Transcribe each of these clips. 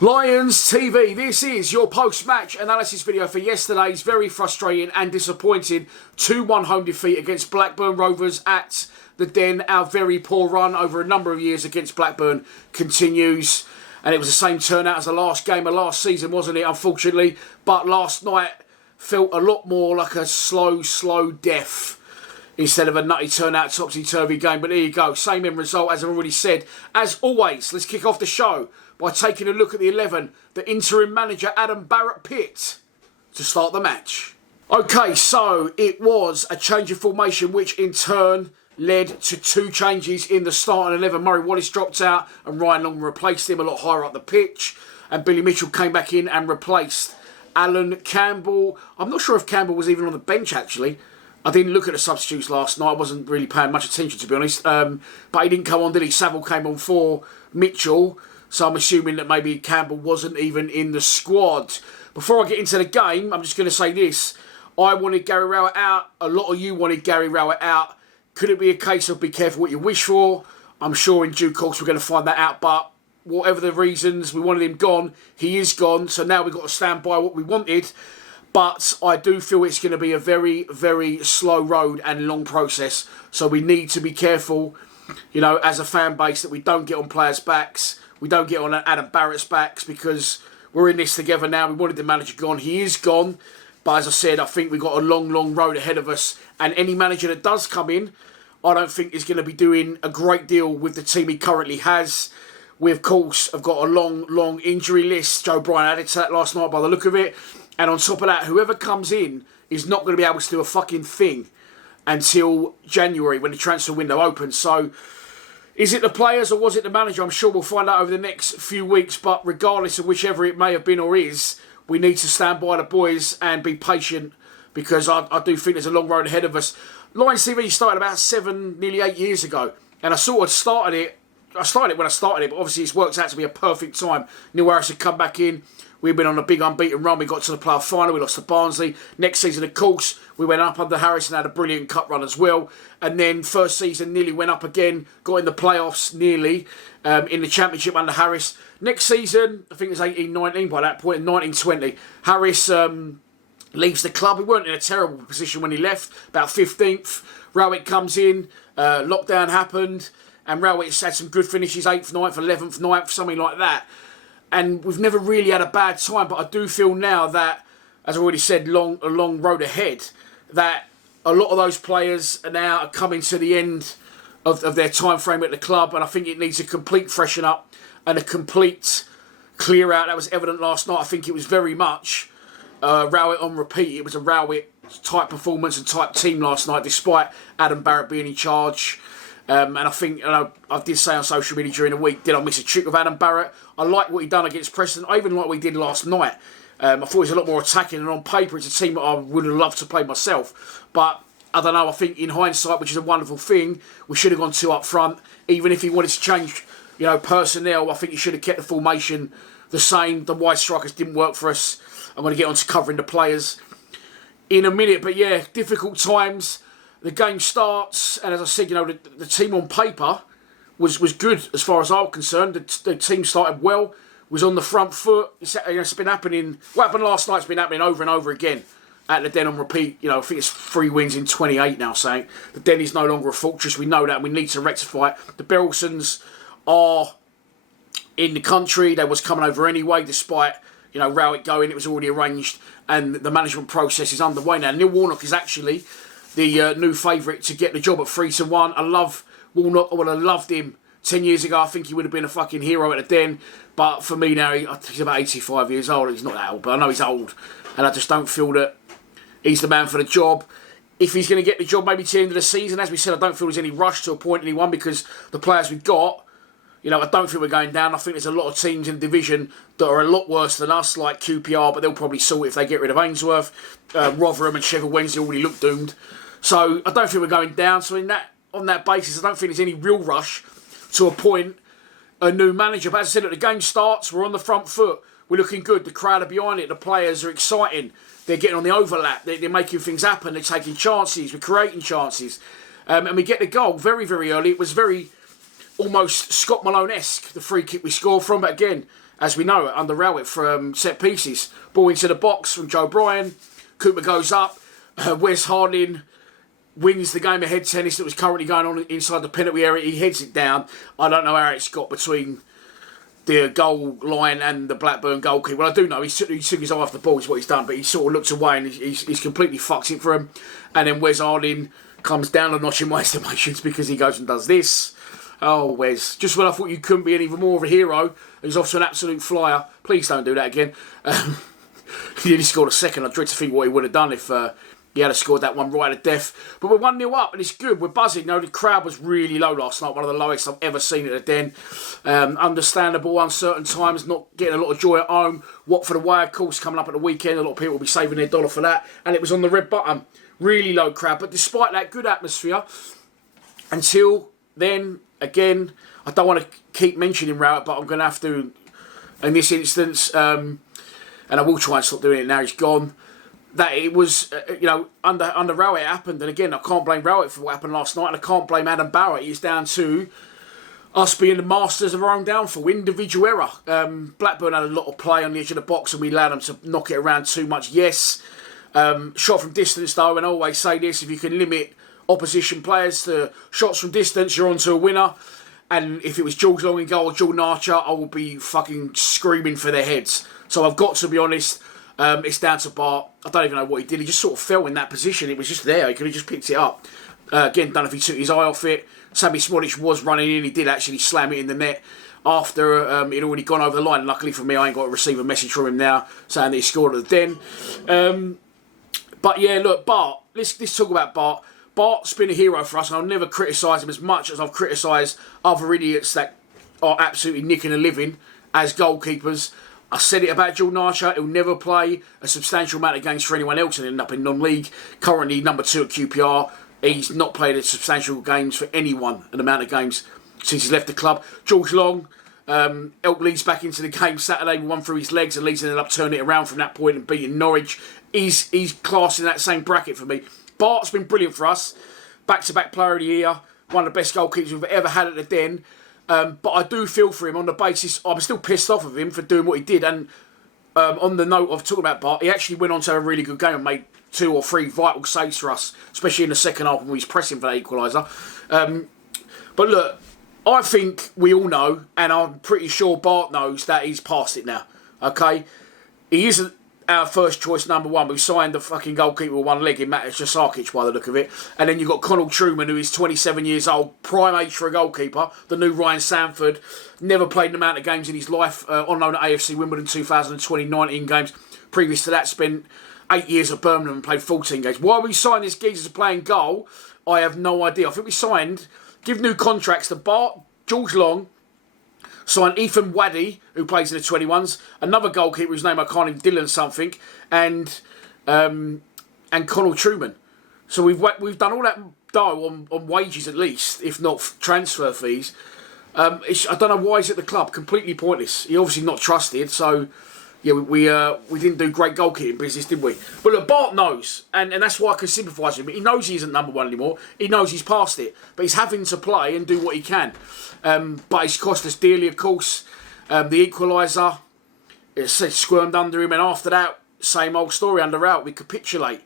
Lions TV, this is your post-match analysis video for yesterday's very frustrating and disappointing 2-1 home defeat against Blackburn Rovers at the Den. Our very poor run over a number of years against Blackburn continues, and it was the same turnout as the last game of last season, wasn't it, unfortunately? But last night felt a lot more like a slow death instead of a nutty turnout, topsy-turvy game. But there you go, same end result as I've already said. As always, let's kick off the show by taking a look at the 11 that interim manager Adam Barrett picked to start the match. Okay, so it was a change of formation, which in turn led to two changes in the starting 11. Murray Wallace dropped out and Ryan Long replaced him a lot higher up the pitch. And Billy Mitchell came back in and replaced Alan Campbell. I'm not sure if Campbell was even on the bench, actually. I didn't look at the substitutes last night. I wasn't really paying much attention, to be honest. But he didn't come on, did he? Saville came on for Mitchell. So I'm assuming that maybe Campbell wasn't even in the squad. Before I get into the game, I'm just going to say this. I wanted Gary Rowett out. A lot of you wanted Gary Rowett out. Could it be a case of be careful what you wish for? I'm sure in due course we're going to find that out. But whatever the reasons, we wanted him gone. He is gone. So now we've got to stand by what we wanted. But I do feel it's going to be a very slow road and long process. So we need to be careful, you know, as a fan base, that we don't get on players' backs. We don't get on Adam Barrett's backs, because we're in this together now. We wanted the manager gone. He is gone. But as I said, I think we've got a long road ahead of us. And any manager that does come in, I don't think is going to be doing a great deal with the team he currently has. We, of course, have got a long injury list. Joe Bryan added to that last night by the look of it. And on top of that, whoever comes in is not going to be able to do a fucking thing until January when the transfer window opens. So is it the players or was it the manager? I'm sure we'll find out over the next few weeks. But regardless of whichever it may have been or is, we need to stand by the boys and be patient, because I do think there's a long road ahead of us. Lions TV started about 7, nearly 8 years ago. And I sort of started it. I started it when I started it, but obviously it's worked out to be a perfect time. Neil Harris had come back in. We've been on a big unbeaten run. We got to the playoff final. We lost to Barnsley. Next season, of course, we went up under Harris and had a brilliant cup run as well. And then first season, nearly went up again. Got in the playoffs, nearly, in the championship under Harris. Next season, I think it was 18-19 by that point, 19-20. Harris leaves the club. We weren't in a terrible position when he left, about 15th. Rowett comes in. Lockdown happened. And Rowett had some good finishes, 8th, 9th, 11th, 9th, something like that. And we've never really had a bad time, but I do feel now that, as I already said, a long road ahead, that a lot of those players are now coming to the end of their time frame at the club, and I think it needs a complete freshen up and a complete clear out. That was evident last night. I think it was very much Rowett on repeat. It was a Rowett type performance and type team last night, despite Adam Barrett being in charge. And I think, I did say on social media during the week, did I miss a trick with Adam Barrett? I like what he done against Preston. I even like what he did last night. I thought he was a lot more attacking, and on paper it's a team that I would have loved to play myself. But I don't know, I think in hindsight, which is a wonderful thing, we should have gone 2 up front. Even if he wanted to change, personnel, I think he should have kept the formation the same. The wide strikers didn't work for us. I'm going to get on to covering the players in a minute. But yeah, difficult times. The game starts, and as I said, the team on paper was good as far as I'm concerned. The team started well, was on the front foot. It's been happening. What happened last night's been happening over and over again at the Den on repeat. I think it's 3 wins in 28 now, saying the Den is no longer a fortress. We know that, and we need to rectify it. The Berylsons are in the country. They was coming over anyway, despite Rowett going. It was already arranged, and the management process is underway now. Neil Warnock is actually the new favourite to get the job at 3-1. I love Warnock. I would have loved him 10 years ago. I think he would have been a fucking hero at the Den. But for me now, he's about 85 years old. He's not that old, but I know he's old. And I just don't feel that he's the man for the job. If he's going to get the job maybe to the end of the season, as we said, I don't feel there's any rush to appoint anyone, because the players we've got, I don't think we're going down. I think there's a lot of teams in the division that are a lot worse than us, like QPR, but they'll probably sort it if they get rid of Ainsworth. Rotherham and Sheffield Wednesday already look doomed. So I don't think we're going down. So on that basis, I don't think there's any real rush to appoint a new manager. But as I said, the game starts, we're on the front foot. We're looking good. The crowd are behind it. The players are exciting. They're getting on the overlap. They're making things happen. They're taking chances. We're creating chances. And we get the goal very early. It was very almost Scott Malone-esque, the free kick we scored from. But again, as we know, under Rowett from set pieces. Ball into the box from Joe Bryan. Cooper goes up. Wes Harding wins the game of head tennis that was currently going on inside the penalty area. He heads it down. I don't know how it's got between the goal line and the Blackburn goalkeeper. Well, I do know he took his eye off the ball is what he's done, but he sort of looks away and he's completely fucked it for him. And then Wes Harding comes down a notch in my estimations because he goes and does this. Oh, Wes. Just when I thought you couldn't be any more of a hero, he's off to an absolute flyer. Please don't do that again. He only scored a second. I dread to think what he would have done if he had scored that one right at death. But we're 1-0 up and it's good. We're buzzing. You know, the crowd was really low last night. One of the lowest I've ever seen at the Den. Understandable, uncertain times, not getting a lot of joy at home. Watford away, of course, coming up at the weekend. A lot of people will be saving their dollar for that. And it was on the red button. Really low crowd. But despite that, good atmosphere. Until then, again, I don't want to keep mentioning Rowett, but I'm going to have to in this instance. And I will try and stop doing it now. He's gone. That it was, under Rowett it happened. And again, I can't blame Rowett for what happened last night. And I can't blame Adam Barrett. It's down to us being the masters of our own downfall. Individual error. Blackburn had a lot of play on the edge of the box and we allowed them to knock it around too much. Yes. Shot from distance though, and I always say this, if you can limit opposition players to shots from distance, you're on to a winner. And if it was George Long in goal or Jordan Archer, I would be fucking screaming for their heads. So I've got to be honest. It's down to Bart. I don't even know what he did. He just sort of fell in that position. It was just there. He could have just picked it up. Again, don't know if he took his eye off it. Sammy Smodic was running in. He did actually slam it in the net after it already gone over the line. Luckily for me, I ain't got to receive a message from him now saying that he scored at the Den. But yeah, look, Bart. Let's talk about Bart. Bart's been a hero for us, and I'll never criticise him as much as I've criticised other idiots that are absolutely nicking a living as goalkeepers. I said it about Jordan Archer. He'll never play a substantial amount of games for anyone else and end up in non-league. Currently number 2 at QPR. He's not played a substantial games for anyone, an amount of games since he's left the club. George Long helped Leeds back into the game Saturday. One through his legs and Leeds ended up turning it around from that point and beating Norwich. He's classed in that same bracket for me. Bart's been brilliant for us. Back-to-back player of the year. One of the best goalkeepers we've ever had at the Den. But I do feel for him on the basis, I'm still pissed off of him for doing what he did. And on the note of talking about Bart, he actually went on to have a really good game and made 2 or 3 vital saves for us, especially in the second half when we was pressing for that equaliser. But look, I think we all know, and I'm pretty sure Bart knows, that he's past it now. Okay? He isn't our first choice number 1. We signed the fucking goalkeeper with one leg in Matej Jasakic by the look of it. And then you've got Connell Truman, who is 27 years old, prime age for a goalkeeper, the new Ryan Sanford, never played an amount of games in his life, on loan at AFC Wimbledon 2020, 19 games. Previous to that, spent 8 years at Birmingham and played 14 games. Why we signed this geezer to play in goal, I have no idea. I think we give new contracts to Bart, George Long, signed Ethan Waddy, who plays in the 21s, another goalkeeper whose name I can't even, Dylan something, and Connell Truman. So we've done all that dough on wages at least, if not transfer fees. I don't know why he's at the club. Completely pointless. He's obviously not trusted. So yeah, we didn't do great goalkeeping business, did we? But look, Bart knows, and that's why I can sympathise with him. He knows he isn't number 1 anymore. He knows he's past it, but he's having to play and do what he can. But it's cost us dearly, of course. The equaliser, it squirmed under him, and after that, same old story under out. We capitulate.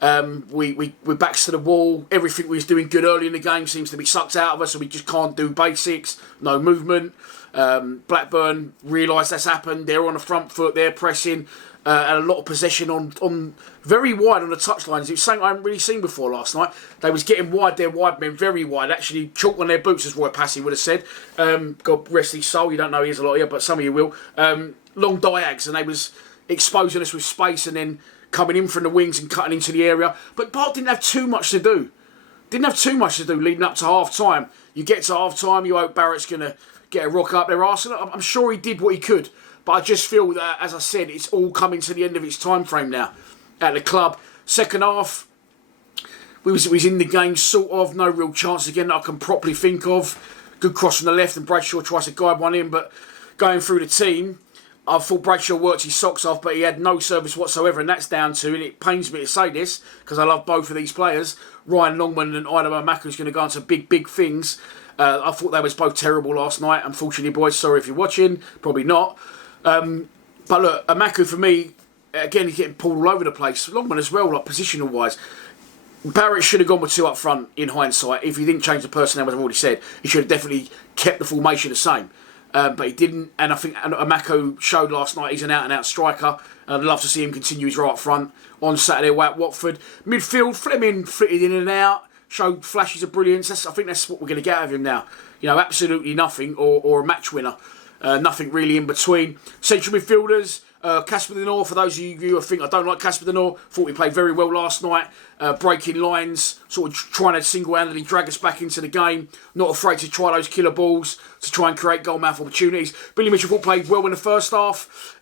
We're backs to the wall. Everything we was doing good early in the game seems to be sucked out of us, so we just can't do basics. No movement. Blackburn realise that's happened. They're on the front foot. They're pressing. And a lot of possession on very wide on the touchlines. It was something I hadn't really seen before last night. They was getting wide, their wide men very wide. Actually, chalk on their boots, as Roy Passy would have said. God rest his soul. You don't know he is a lot here, but some of you will. Long diags, and they was exposing us with space and then coming in from the wings and cutting into the area. But Bart didn't have too much to do. Didn't have too much to do leading up to half-time. You get to half-time, you hope Barrett's going to get a rock up their arse. I'm sure he did what he could. But I just feel that, as I said, it's all coming to the end of its time frame now at the club. Second half, we was in the game, sort of. No real chance again that I can properly think of. Good cross from the left, and Bradshaw tries to guide one in. But going through the team, I thought Bradshaw worked his socks off, but he had no service whatsoever. And that's down to, and it pains me to say this, because I love both of these players, Ryan Longman and Ida Maka, who's going to go on to big, big things. I thought they was both terrible last night. Unfortunately, boys, sorry if you're watching. Probably not. But look, Amaku for me, again, he's getting pulled all over the place. Longman as well, like positional wise. Barrett should have gone with 2 up front in hindsight. If he didn't change the personnel, as I've already said, he should have definitely kept the formation the same. But he didn't, and I think Amako showed last night he's an out-and-out striker. And I'd love to see him continue his right up front on Saturday at Watford. Midfield, Fleming flitted in and out, showed flashes of brilliance. I think that's what we're going to get out of him now. You know, absolutely nothing, or a match winner. Nothing really in between. Central midfielders, Casper De Norre, for those of you who think I don't like Casper De Norre, thought he played very well last night, breaking lines, sort of trying to single-handedly drag us back into the game, not afraid to try those killer balls, to try and create goal-mouth opportunities. Billy Mitchell thought played well in the first half,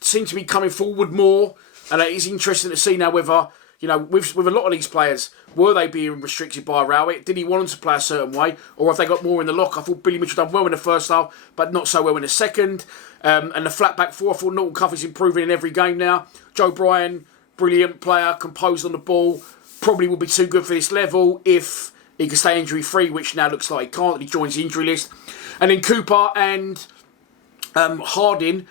seemed to be coming forward more, and it is interesting to see now whether, you know, with a lot of these players, were they being restricted by Rowett? Did he want them to play a certain way? Or have they got more in the lock? I thought Billy Mitchell done well in the first half, but not so well in the second. And the flat back 4, I thought Norton Cuffy's improving in every game now. Joe Bryan, brilliant player, composed on the ball. Probably will be too good for this level if he can stay injury-free, which now looks like he can't. He joins the injury list. And then Cooper and Harding.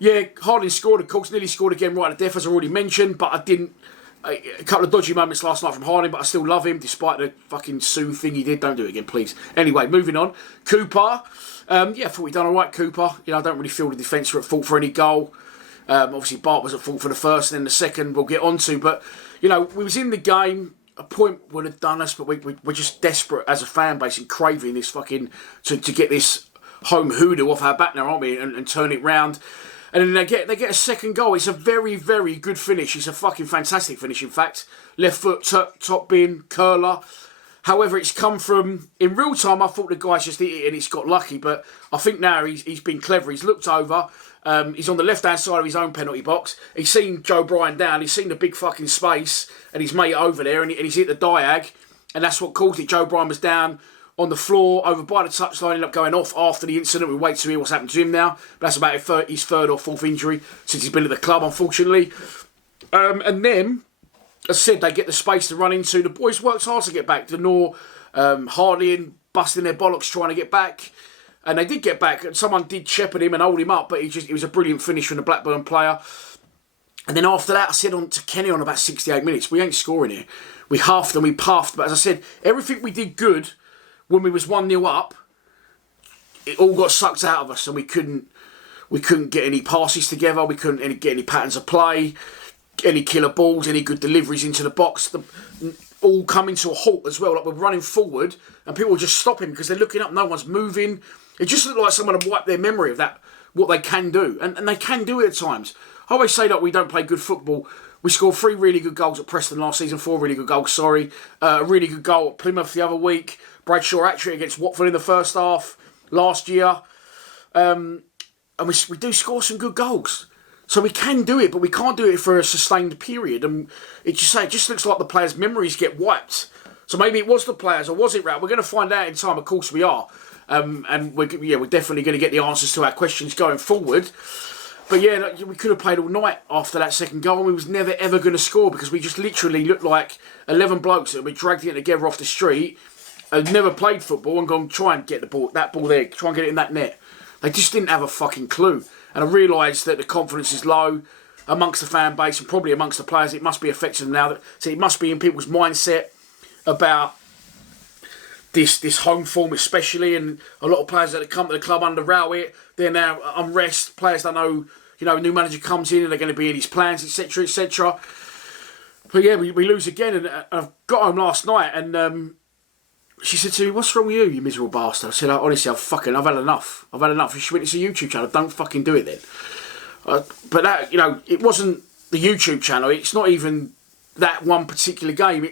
Yeah, Harding scored, of course, nearly scored again right at death, as I already mentioned, but I didn't. A couple of dodgy moments last night from Harding, but I still love him despite the fucking Sue thing he did. Don't do it again, please. Anyway, moving on. Cooper. I thought we'd done all right, Cooper. You know, I don't really feel the defence were at fault for any goal. Obviously, Bart was at fault for the first and then the second we'll get on to. But, you know, we was in the game. A point would have done us, but we're just desperate as a fan base and craving this fucking... to get this home hoodoo off our back now, aren't we? And turn it round. And then they get a second goal. It's a very, very good finish. It's a fucking fantastic finish, in fact. Left foot, top bin, curler. However, it's come from... In real time, I thought the guy's just hit it and it's got lucky. But I think now he's been clever. He's looked over. He's on the left-hand side of his own penalty box. He's seen Joe Bryan down. He's seen the big fucking space. And he's made it over there. And he's hit the diag. And that's what caused it. Joe Bryan was down on the floor, over by the touchline, ended up going off after the incident. We wait to hear what's happened to him now. But that's about his third or fourth injury since he's been at the club, unfortunately. And then, as I said, they get the space to run into. The boys worked hard to get back. De Norre, Harding, busting their bollocks trying to get back. And they did get back. And someone did shepherd him and hold him up, but it was a brilliant finish from the Blackburn player. And then after that, I said on to Kenny on about 68 minutes, we ain't scoring here. We huffed and we puffed. But as I said, everything we did good when we was 1-0 up, it all got sucked out of us and we couldn't get any passes together, we couldn't get any patterns of play, any killer balls, any good deliveries into the box. All coming to a halt as well. Like we're running forward and people are just stopping because they're looking up, no one's moving. It just looked like someone had wiped their memory of that, what they can do. And they can do it at times. I always say that we don't play good football. We scored 3 really good goals at Preston last season, 4 really good goals, a really good goal at Plymouth the other week. Bradshaw hat-trick against Watford in the first half last year. And we do score some good goals. So we can do it, but we can't do it for a sustained period. And it just looks like the players' memories get wiped. So maybe it was the players, or was it Rat? We're going to find out in time, of course we are. And we're definitely going to get the answers to our questions going forward. But yeah, we could have played all night after that second goal and we was never ever going to score because we just literally looked like 11 blokes that had been dragged in together off the street and never played football and gone try and get that ball there, try and get it in that net. They just didn't have a fucking clue. And I realised that the confidence is low amongst the fan base and probably amongst the players. It must be affecting them now. So it must be in people's mindset about this home form especially, and a lot of players that have come to the club under Rowett, they're now unrest. Players don't know, a new manager comes in and they're going to be in his plans, etc., etc. But yeah, we lose again, and I've got home last night, and she said to me, "What's wrong with you miserable bastard?" I said, "Honestly, I've had enough. I've had enough." She went, "It's a YouTube channel. Don't fucking do it then." But that, it wasn't the YouTube channel. It's not even that one particular game.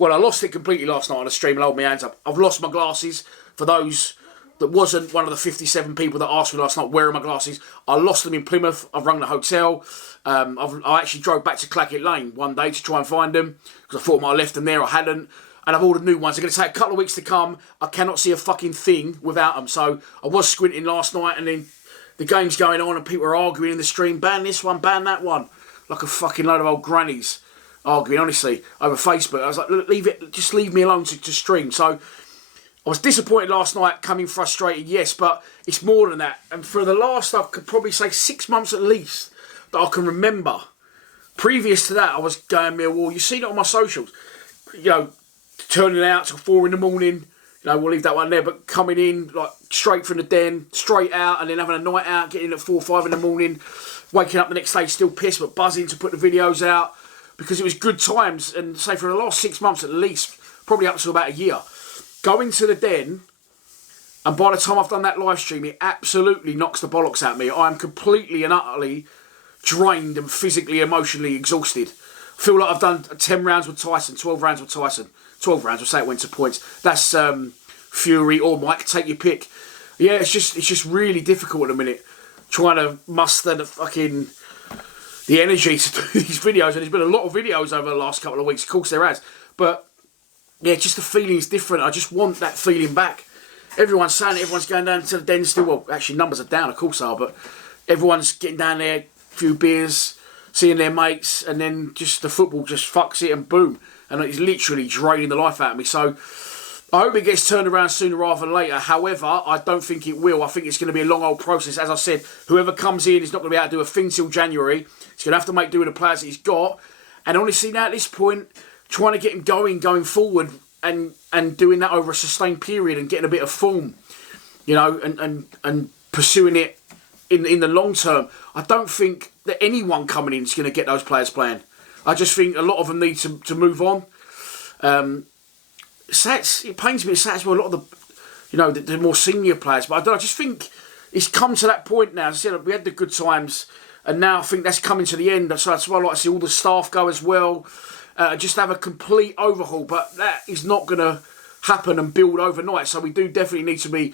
I lost it completely last night on a stream and hold my hands up. I've lost my glasses. For those that wasn't one of the 57 people that asked me last night, where are my glasses? I lost them in Plymouth. I've rung the hotel. I actually drove back to Clackett Lane one day to try and find them because I thought I might have left them there. I hadn't. And I've ordered new ones. They're going to take a couple of weeks to come. I cannot see a fucking thing without them. So I was squinting last night, and then the game's going on and people are arguing in the stream, ban this one, ban that one. Like a fucking load of old grannies arguing, honestly, over Facebook. I was like, leave it, just leave me alone to stream. So I was disappointed last night, coming frustrated, yes, but it's more than that. And for the last, I could probably say 6 months at least, that I can remember. Previous to that, I was going Millwall. You seen it on my socials. You know, turning out till 4 in the morning. You know, we'll leave that one there. But coming in, like, straight from the den, straight out, and then having a night out, getting in at 4 or 5 in the morning, waking up the next day still pissed, but buzzing to put the videos out. Because it was good times. And say for the last 6 months at least, probably up to about a year, going to the den, and by the time I've done that live stream, it absolutely knocks the bollocks out of me. I am completely and utterly drained and physically, emotionally exhausted. I feel like I've done 10 rounds with Tyson, 12 rounds with Tyson. 12 rounds, we'll say it went to points. That's Fury or Mike, take your pick. Yeah, it's just really difficult at the minute, trying to muster the energy to do these videos. And there's been a lot of videos over the last couple of weeks. Of course there has. But yeah, just the feeling's different. I just want that feeling back. Everyone's saying it, everyone's going down to the den still. Well, actually, numbers are down, of course they are, but everyone's getting down there, a few beers, seeing their mates, and then just the football just fucks it and boom. And it's literally draining the life out of me. So I hope it gets turned around sooner rather than later. However, I don't think it will. I think it's going to be a long old process. As I said, whoever comes in is not going to be able to do a thing till January. He's going to have to make do with the players that he's got. And honestly, now at this point, trying to get him going forward and doing that over a sustained period and getting a bit of form, you know, and pursuing it in the long term, I don't think that anyone coming in is going to get those players playing. I just think a lot of them need to move on. It pains me to say as well, a lot of the more senior players, but I just think it's come to that point now. As I said, we had the good times, and now I think that's coming to the end. So that's why I like to see all the staff go as well. Just have a complete overhaul, but that is not going to happen and build overnight. So we do definitely need to be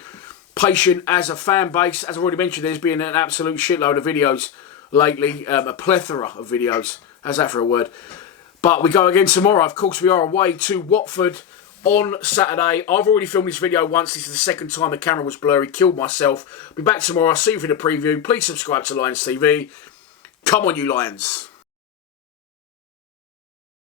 patient as a fan base. As I've already mentioned, there's been an absolute shitload of videos lately, a plethora of videos. How's that for a word? But we go again tomorrow. Of course, we are away to Watford on Saturday. I've already filmed this video once. This is the second time the camera was blurry. Killed myself. Be back tomorrow. I'll see you for the preview. Please subscribe to Lions TV. Come on, you Lions.